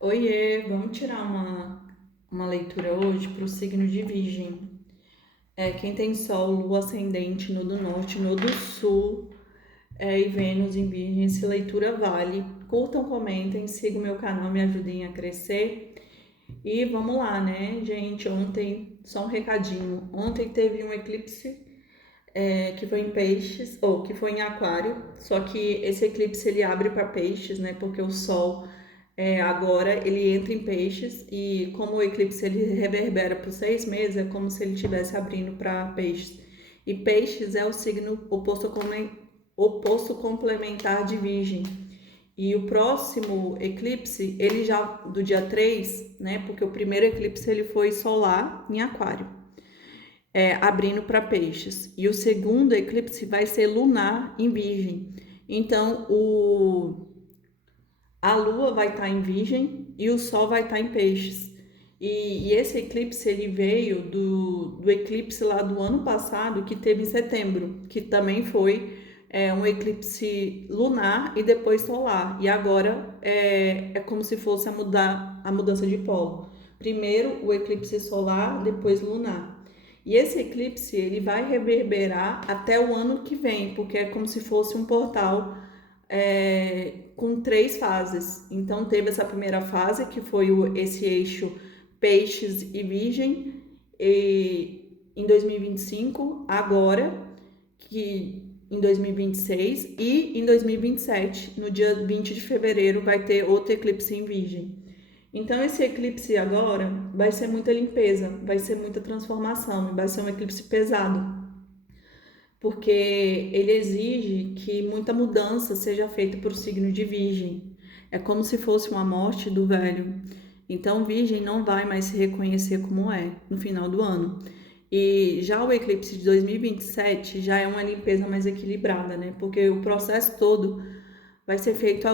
Oiê, vamos tirar uma leitura hoje para o signo de Virgem. Quem tem Sol, Lua ascendente no do Norte, no do Sul e Vênus em Virgem, essa leitura vale. Curtam, comentem, sigam o meu canal, me ajudem a crescer. E vamos lá, né, gente? Ontem, só um recadinho. Ontem teve um eclipse que foi em Peixes, ou que foi em Aquário. Só que esse eclipse ele abre para Peixes, né? Porque o Sol agora ele entra em Peixes e como o eclipse ele reverbera por 6 meses, é como se ele estivesse abrindo para Peixes. E Peixes é o signo oposto complementar de Virgem. E o próximo eclipse, ele já do dia 3, né? Porque o primeiro eclipse ele foi solar em Aquário, abrindo para Peixes. E o segundo eclipse vai ser lunar em Virgem. Então, a Lua vai estar em Virgem e o Sol vai estar em Peixes. E esse eclipse ele veio do eclipse lá do ano passado que teve em setembro, que também foi um eclipse lunar e depois solar. E agora é como se fosse a mudança de polo. Primeiro o eclipse solar, depois lunar. E esse eclipse ele vai reverberar até o ano que vem, porque é como se fosse um portal com 3 fases. Então, teve essa primeira fase, que foi esse eixo Peixes e Virgem, em 2025, agora, que em 2026 e em 2027, no dia 20 de fevereiro, vai ter outro eclipse em Virgem. Então, esse eclipse agora vai ser muita limpeza, vai ser muita transformação, vai ser um eclipse pesado porque ele exige que muita mudança seja feita para o signo de Virgem. É como se fosse uma morte do velho. Então, Virgem não vai mais se reconhecer como é no final do ano. E já o eclipse de 2027 já é uma limpeza mais equilibrada, né? Porque o processo todo vai ser feito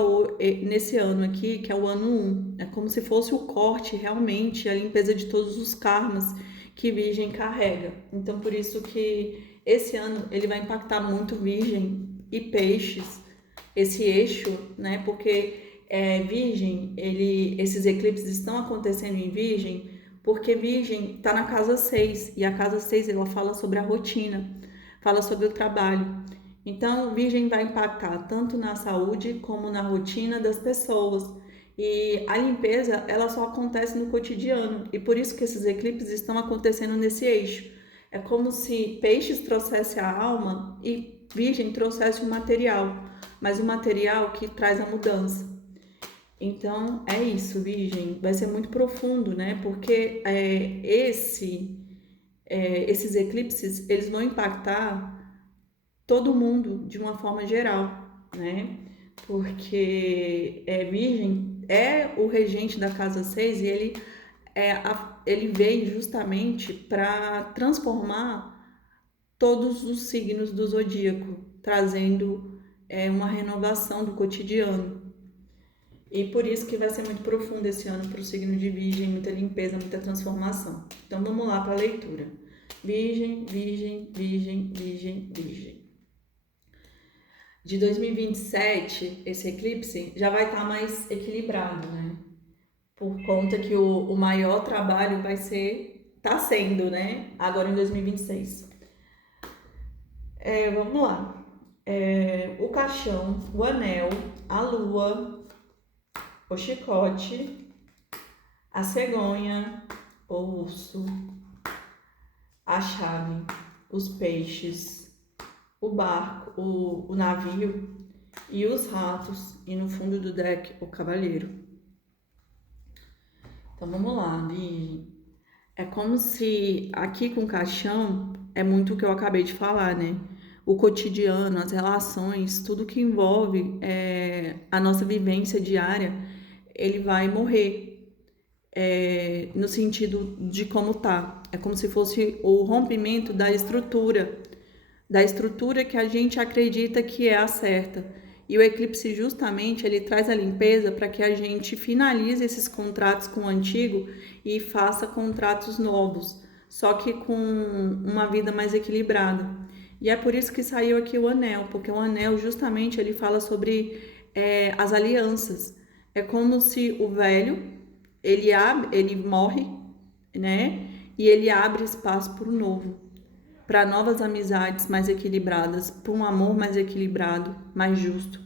nesse ano aqui, que é o ano 1. É como se fosse o corte realmente, a limpeza de todos os karmas que Virgem carrega. Então, por isso que esse ano ele vai impactar muito Virgem e Peixes, esse eixo, né? Porque Virgem, esses eclipses estão acontecendo em Virgem, porque Virgem está na casa 6 e a casa 6 ela fala sobre a rotina, fala sobre o trabalho. Então, Virgem vai impactar tanto na saúde como na rotina das pessoas. E a limpeza, ela só acontece no cotidiano. E por isso que esses eclipses estão acontecendo nesse eixo. É como se Peixes trouxesse a alma e Virgem trouxesse o material, mas o material que traz a mudança. Então, é isso, Virgem. Vai ser muito profundo, né? Porque esses eclipses, eles vão impactar todo mundo de uma forma geral, né? Porque Virgem é o regente da casa 6 e ele veio justamente para transformar todos os signos do zodíaco, trazendo uma renovação do cotidiano. E por isso que vai ser muito profundo esse ano para o signo de Virgem, muita limpeza, muita transformação. Então vamos lá para a leitura. Virgem, Virgem, Virgem, Virgem, Virgem. De 2027, esse eclipse já vai estar mais equilibrado, né? Por conta que o maior trabalho tá sendo, né? Agora em 2026. Vamos lá. O caixão, o anel, a lua, o chicote, a cegonha, o urso, a chave, os peixes, o barco, o navio e os ratos, e no fundo do deck o cavalheiro. Então vamos lá, Virgem. É como se aqui com o caixão é muito o que eu acabei de falar, né? O cotidiano, as relações, tudo que envolve a nossa vivência diária, ele vai morrer no sentido de como tá. É como se fosse o rompimento da estrutura que a gente acredita que é a certa. E o eclipse justamente ele traz a limpeza para que a gente finalize esses contratos com o antigo e faça contratos novos, só que com uma vida mais equilibrada. E é por isso que saiu aqui o anel, porque o anel justamente ele fala sobre as alianças. É como se o velho, ele morre, né? E ele abre espaço para o novo, para novas amizades mais equilibradas, para um amor mais equilibrado, mais justo,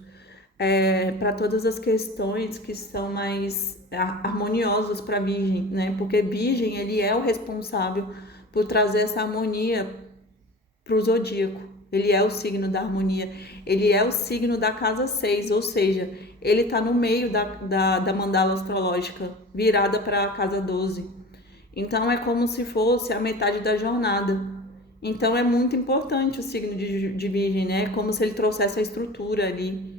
para todas as questões que são mais harmoniosas para a Virgem, né? Porque Virgem, ele é o responsável por trazer essa harmonia para o zodíaco. Ele é o signo da harmonia, ele é o signo da casa 6, ou seja, ele está no meio da mandala astrológica, virada para a casa 12. Então é como se fosse a metade da jornada. Então é muito importante o signo de Virgem, né? É como se ele trouxesse a estrutura ali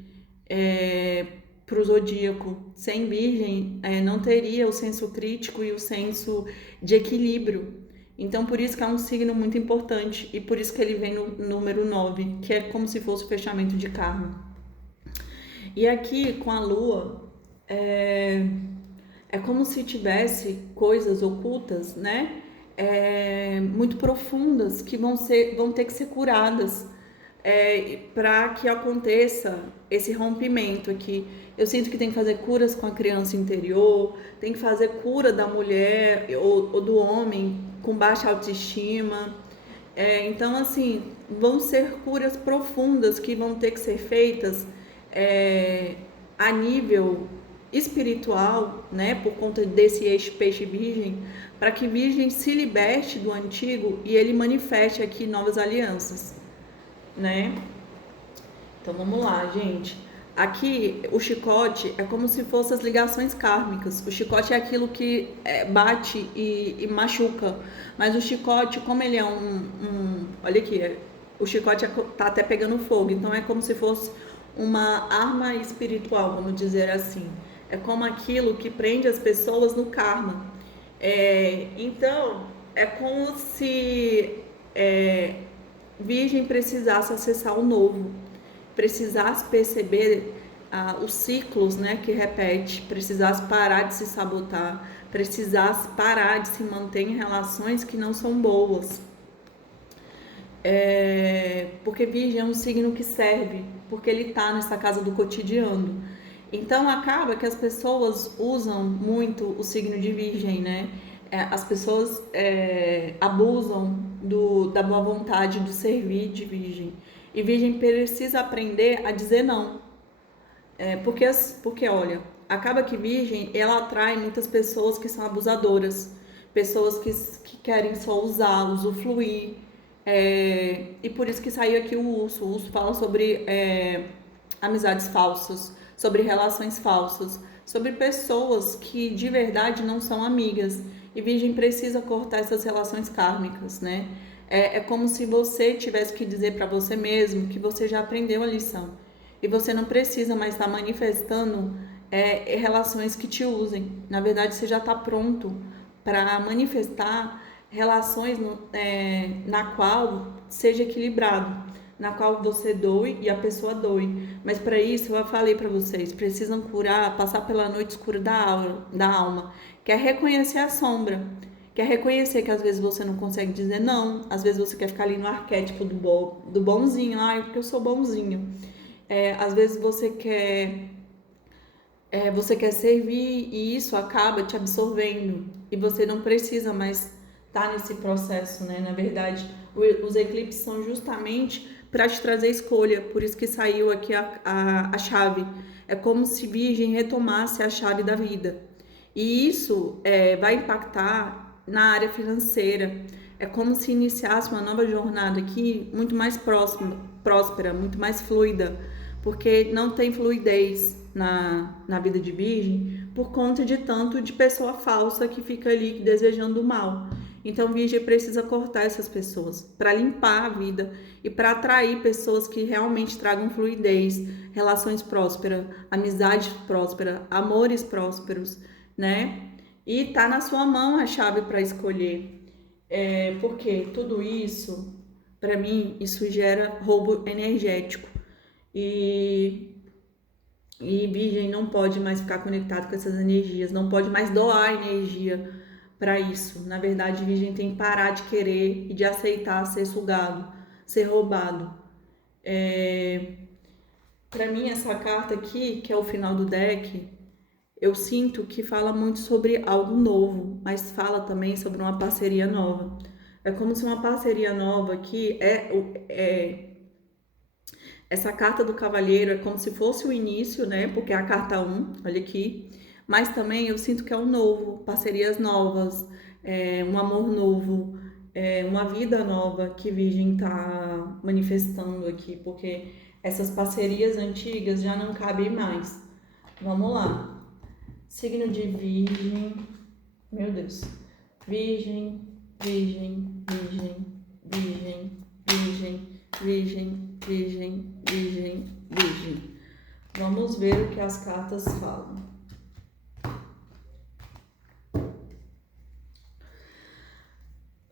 para o zodíaco. Sem Virgem, não teria o senso crítico e o senso de equilíbrio. Então, por isso que é um signo muito importante e por isso que ele vem no número 9, que é como se fosse o fechamento de karma. E aqui com a Lua, é como se tivesse coisas ocultas, né? Muito profundas que vão ter que ser curadas para que aconteça esse rompimento aqui. Eu sinto que tem que fazer curas com a criança interior, tem que fazer cura da mulher ou do homem com baixa autoestima. Então, assim, vão ser curas profundas que vão ter que ser feitas a nível espiritual, né, por conta desse eixo peixe virgem, para que virgem se liberte do antigo e ele manifeste aqui novas alianças, né? Então vamos lá, gente. Aqui o chicote é como se fossem as ligações kármicas. O chicote é aquilo que bate e machuca. Mas o chicote, como ele é olha aqui, o chicote tá até pegando fogo. Então é como se fosse uma arma espiritual, vamos dizer assim. É como aquilo que prende as pessoas no karma. Então é como se Virgem precisasse acessar o novo, precisasse perceber os ciclos, né, que repete, precisasse parar de se sabotar, precisasse parar de se manter em relações que não são boas. Porque Virgem é um signo que serve, porque ele está nessa casa do cotidiano. Então acaba que as pessoas usam muito o signo de Virgem, né? As pessoas abusam da boa vontade, do servir de Virgem. E Virgem precisa aprender a dizer não. Porque, olha, acaba que Virgem, ela atrai muitas pessoas que são abusadoras. Pessoas que querem só usar, usufruir. E por isso que saiu aqui o Urso. O Urso fala sobre amizades falsas, sobre relações falsas, sobre pessoas que de verdade não são amigas. E Virgem precisa cortar essas relações kármicas, né? É como se você tivesse que dizer para você mesmo que você já aprendeu a lição. E você não precisa mais estar manifestando relações que te usem. Na verdade, você já está pronto para manifestar relações na qual seja equilibrado, na qual você doe e a pessoa doe. Mas para isso, eu falei para vocês, precisam curar, passar pela noite escura da alma, que é reconhecer a sombra, que é reconhecer que às vezes você não consegue dizer não, às vezes você quer ficar ali no arquétipo do bonzinho, porque eu sou bonzinho. Às vezes você quer servir e isso acaba te absorvendo e você não precisa mais estar nesse processo, né? Na verdade, os eclipses são justamente para te trazer escolha, por isso que saiu aqui a chave. É como se Virgem retomasse a chave da vida. E isso vai impactar na área financeira. É como se iniciasse uma nova jornada aqui, muito mais próspera, muito mais fluida, porque não tem fluidez na vida de Virgem por conta de tanto de pessoa falsa que fica ali desejando o mal. Então, Virgem precisa cortar essas pessoas para limpar a vida e para atrair pessoas que realmente tragam fluidez, relações prósperas, amizade próspera, amores prósperos, né? E tá na sua mão a chave para escolher. Porque tudo isso, para mim, isso gera roubo energético. E Virgem não pode mais ficar conectado com essas energias, não pode mais doar energia para isso. Na verdade, Virgem tem que parar de querer e de aceitar ser sugado, ser roubado. Para mim, essa carta aqui, que é o final do deck, eu sinto que fala muito sobre algo novo, mas fala também sobre uma parceria nova. É como se uma parceria nova aqui essa carta do cavalheiro é como se fosse o início, né? Porque é a carta 1, olha aqui. Mas também eu sinto que é o novo, parcerias novas, um amor novo, uma vida nova que Virgem tá manifestando aqui, porque essas parcerias antigas já não cabem mais. Vamos lá. Signo de Virgem, meu Deus. Virgem, Virgem, Virgem, Virgem, Virgem, Virgem, Virgem, Virgem, Virgem. Vamos ver o que as cartas falam.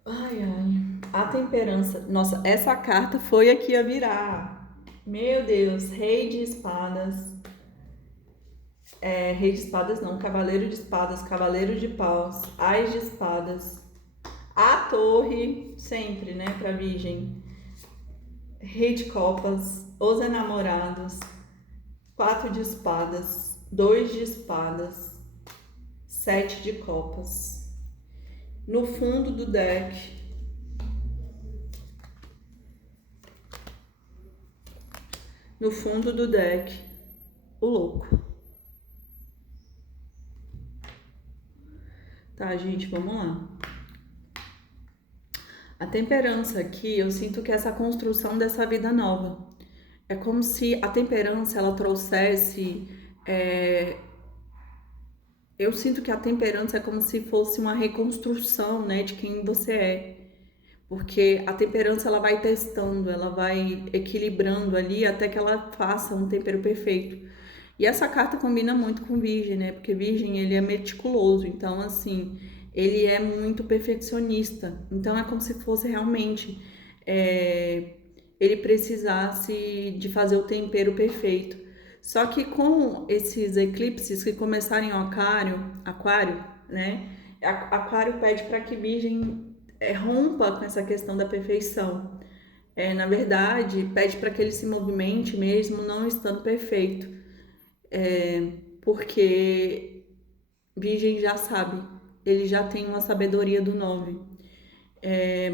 Ai, ai. A temperança. Nossa, essa carta foi aqui a virar. Meu Deus, Rei de Espadas. Rei de Espadas não, Cavaleiro de Espadas, Cavaleiro de Paus, Ás de Espadas. A Torre, sempre, né, pra Virgem. Rei de Copas, Os Enamorados, 4 de Espadas, 2 de Espadas, 7 de Copas. No fundo do deck, o Louco. Tá, gente, vamos lá. A temperança aqui, eu sinto que é essa construção dessa vida nova. É como se a temperança, ela trouxesse... eu sinto que a temperança é como se fosse uma reconstrução, né, de quem você é. Porque a temperança, ela vai testando, ela vai equilibrando ali até que ela faça um tempero perfeito. E essa carta combina muito com Virgem, né? Porque Virgem, ele é meticuloso, então, assim, ele é muito perfeccionista. Então, é como se fosse realmente ele precisasse de fazer o tempero perfeito. Só que com esses eclipses que começarem o aquário, né? Aquário pede para que Virgem rompa com essa questão da perfeição. Na verdade, pede para que ele se movimente mesmo não estando perfeito. Porque Virgem já sabe, ele já tem uma sabedoria do 9.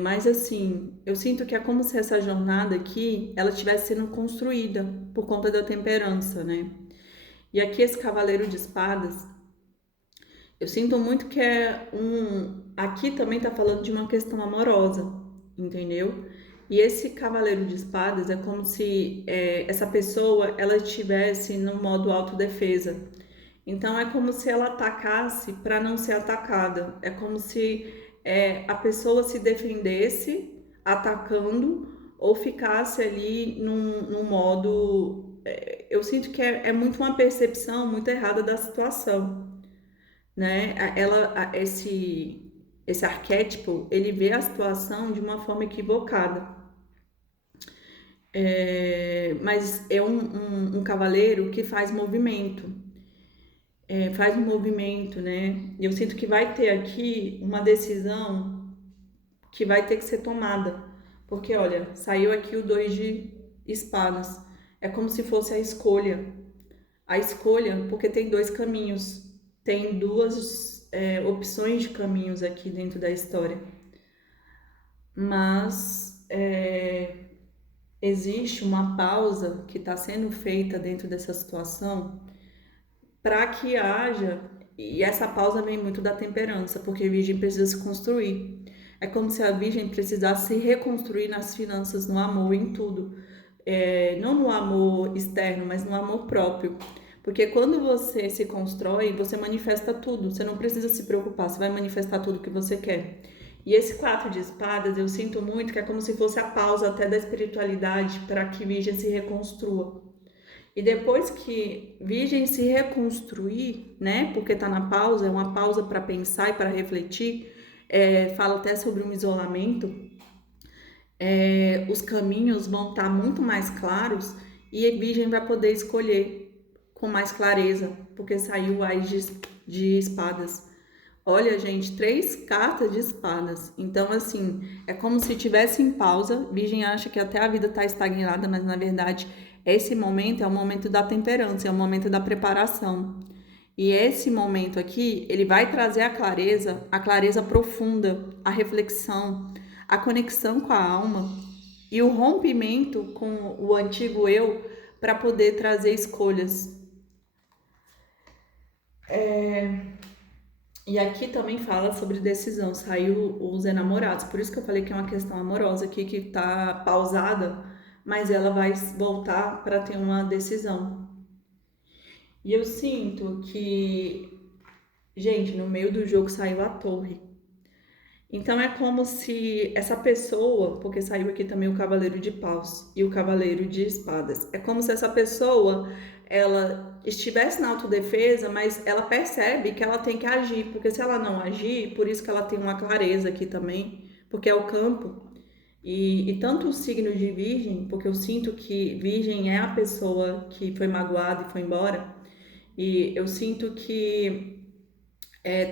Mas assim, eu sinto que é como se essa jornada aqui, ela estivesse sendo construída por conta da temperança, né? E aqui esse cavaleiro de espadas, eu sinto muito que aqui também tá falando de uma questão amorosa, entendeu? E esse cavaleiro de espadas é como se essa pessoa, ela estivesse no modo autodefesa. Então é como se ela atacasse para não ser atacada. É como se a pessoa se defendesse atacando ou ficasse ali num modo. Eu sinto que é muito uma percepção muito errada da situação, né? Esse arquétipo, ele vê a situação de uma forma equivocada. Mas é um cavaleiro que faz movimento. Faz um movimento, né? Eu sinto que vai ter aqui uma decisão que vai ter que ser tomada. Porque, olha, saiu aqui o 2 de espadas. É como se fosse a escolha. A escolha, porque tem dois caminhos. Tem duas opções de caminhos aqui dentro da história. Mas existe uma pausa que está sendo feita dentro dessa situação para que haja, e essa pausa vem muito da temperança, porque a Virgem precisa se construir. É como se a Virgem precisasse se reconstruir nas finanças, no amor, em tudo. Não no amor externo, mas no amor próprio. Porque quando você se constrói, você manifesta tudo. Você não precisa se preocupar, você vai manifestar tudo que você quer. E esse 4 de espadas, eu sinto muito que é como se fosse a pausa até da espiritualidade para que Virgem se reconstrua. E depois que Virgem se reconstruir, né? Porque tá na pausa, é uma pausa para pensar e para refletir. Fala até sobre um isolamento. Os caminhos vão estar muito mais claros e a Virgem vai poder escolher com mais clareza, porque saiu o Ás de espadas. Olha, gente, 3 cartas de espadas. Então, assim, é como se tivesse em pausa. Virgem acha que até a vida está estagnada, mas na verdade esse momento é o momento da temperança, é o momento da preparação. E esse momento aqui, ele vai trazer a clareza profunda, a reflexão, a conexão com a alma e o rompimento com o antigo eu para poder trazer escolhas. E aqui também fala sobre decisão, saiu os enamorados, por isso que eu falei que é uma questão amorosa aqui que tá pausada, mas ela vai voltar para ter uma decisão. E eu sinto que, gente, no meio do jogo saiu a torre. Então é como se essa pessoa, porque saiu aqui também o cavaleiro de paus e o cavaleiro de espadas, é como se essa pessoa ela estivesse na autodefesa, mas ela percebe que ela tem que agir, porque se ela não agir, por isso que ela tem uma clareza aqui também, porque é o campo. E tanto o signo de Virgem, porque eu sinto que Virgem é a pessoa que foi magoada e foi embora, e eu sinto que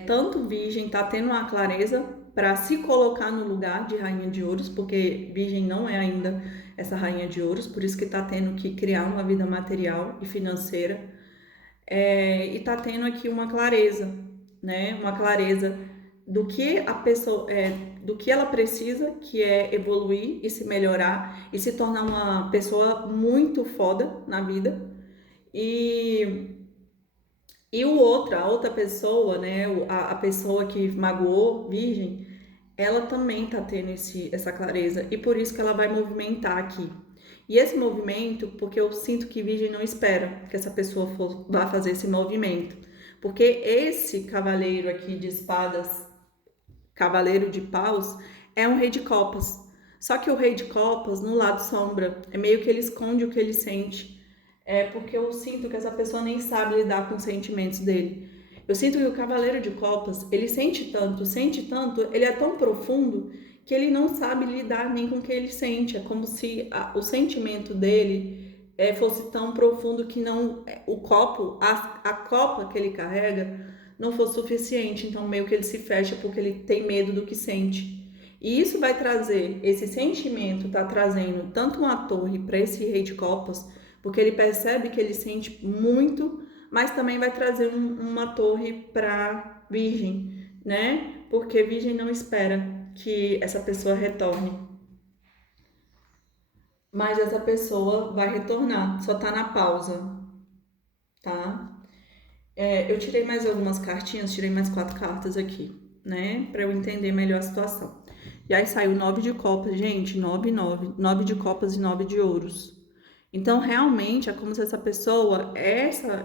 tanto Virgem tá tendo uma clareza para se colocar no lugar de Rainha de Ouros, porque Virgem não é ainda essa Rainha de Ouros, por isso que tá tendo que criar uma vida material e financeira. E tá tendo aqui uma clareza, né? Uma clareza do que a pessoa do que ela precisa, que é evoluir e se melhorar e se tornar uma pessoa muito foda na vida. E a outra pessoa, né, a pessoa que magoou, virgem, ela também tá tendo essa clareza e por isso que ela vai movimentar aqui. E esse movimento, porque eu sinto que virgem não espera que essa pessoa vá fazer esse movimento. Porque esse cavaleiro aqui de espadas, cavaleiro de paus, é um rei de copas. Só que o rei de copas, no lado sombra, é meio que ele esconde o que ele sente. É porque eu sinto que essa pessoa nem sabe lidar com os sentimentos dele. Eu sinto que o cavaleiro de copas, ele sente tanto, ele é tão profundo que ele não sabe lidar nem com o que ele sente. É como se o sentimento dele fosse tão profundo que não o copo, a copa que ele carrega não fosse suficiente. Então meio que ele se fecha porque ele tem medo do que sente. E isso vai trazer, esse sentimento está trazendo tanto uma torre para esse rei de copas, porque ele percebe que ele sente muito, mas também vai trazer uma torre para Virgem, né? Porque Virgem não espera que essa pessoa retorne, mas essa pessoa vai retornar, só tá na pausa, tá? Eu tirei mais algumas cartinhas, tirei mais 4 cartas aqui, né? Para eu entender melhor a situação. E aí saiu 9 de copas, gente, 9, 9, 9 de copas e 9 de ouros. Então, realmente, é como se essa pessoa,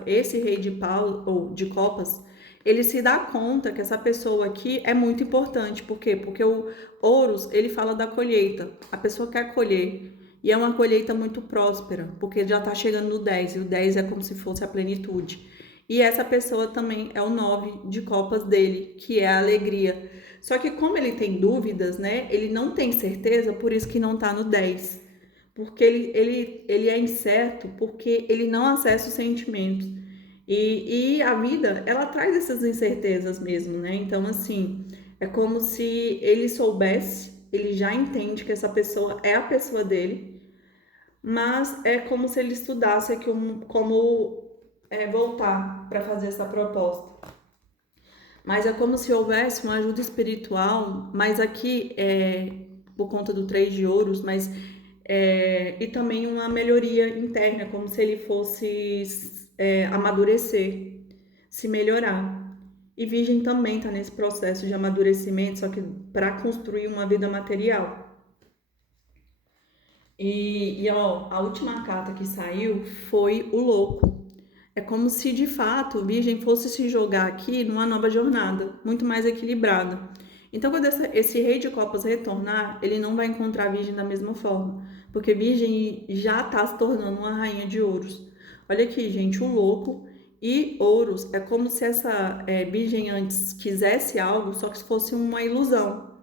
esse rei de pau ou de copas, ele se dá conta que essa pessoa aqui é muito importante. Por quê? Porque o ouros, ele fala da colheita. A pessoa quer colher. E é uma colheita muito próspera, porque já tá chegando no 10, e o 10 é como se fosse a plenitude. E essa pessoa também é o 9 de copas dele, que é a alegria. Só que como ele tem dúvidas, né? Ele não tem certeza, por isso que não tá no 10. Porque ele é incerto, porque ele não acessa os sentimentos. E a vida, ela traz essas incertezas mesmo, né? Então, assim, é como se ele soubesse, ele já entende que essa pessoa é a pessoa dele, mas é como se ele estudasse aqui como voltar para fazer essa proposta. Mas é como se houvesse uma ajuda espiritual, mas aqui por conta do 3 de ouros, mas e também uma melhoria interna, como se ele fosse amadurecer, se melhorar. E Virgem também está nesse processo de amadurecimento, só que para construir uma vida material. E ó, a última carta que saiu foi o louco. É como se de fato Virgem fosse se jogar aqui numa nova jornada, muito mais equilibrada. Então, quando esse rei de copas retornar, ele não vai encontrar a Virgem da mesma forma, porque Virgem já está se tornando uma rainha de ouros. Olha aqui, gente, o louco e ouros é como se essa Virgem antes quisesse algo, só que fosse uma ilusão,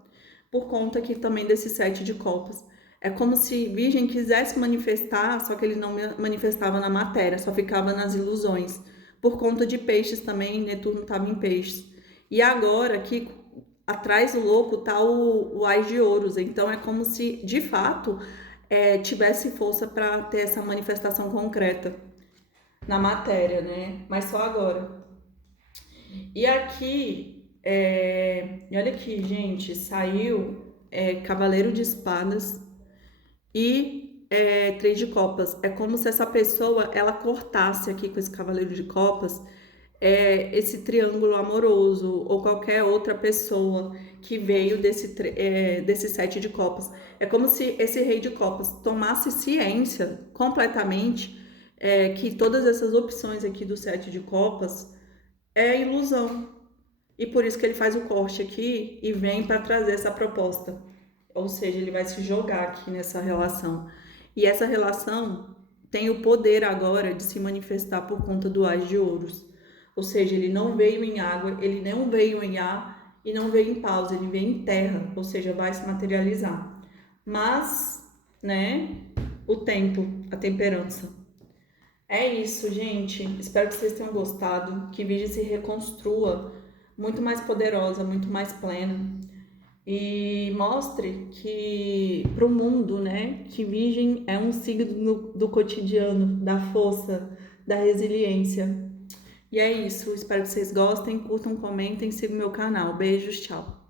por conta aqui também desse 7 de copas. É como se Virgem quisesse manifestar, só que ele não manifestava na matéria, só ficava nas ilusões. Por conta de peixes também, Netuno estava em peixes. E agora, aqui atrás do louco tá o Ás de Ouros. Então é como se, de fato, tivesse força para ter essa manifestação concreta na matéria, né? Mas só agora. E aqui, e olha aqui, gente, saiu Cavaleiro de Espadas e Três de Copas. É como se essa pessoa, ela cortasse aqui com esse Cavaleiro de Copas esse triângulo amoroso ou qualquer outra pessoa que veio desse sete de copas. É como se esse rei de copas tomasse ciência completamente que todas essas opções aqui do sete de copas é ilusão. E por isso que ele faz o corte aqui e vem para trazer essa proposta. Ou seja, ele vai se jogar aqui nessa relação. E essa relação tem o poder agora de se manifestar por conta do Ás de Ouros. Ou seja, ele não veio em água, ele não veio em ar e não veio em pausa, ele veio em terra, ou seja, vai se materializar. Mas, né, o tempo, a temperança. É isso, gente. Espero que vocês tenham gostado, que Virgem se reconstrua muito mais poderosa, muito mais plena e mostre que para o mundo, né, que Virgem é um signo do cotidiano, da força, da resiliência. E é isso. Espero que vocês gostem, curtam, comentem, sigam meu canal. Beijos, tchau.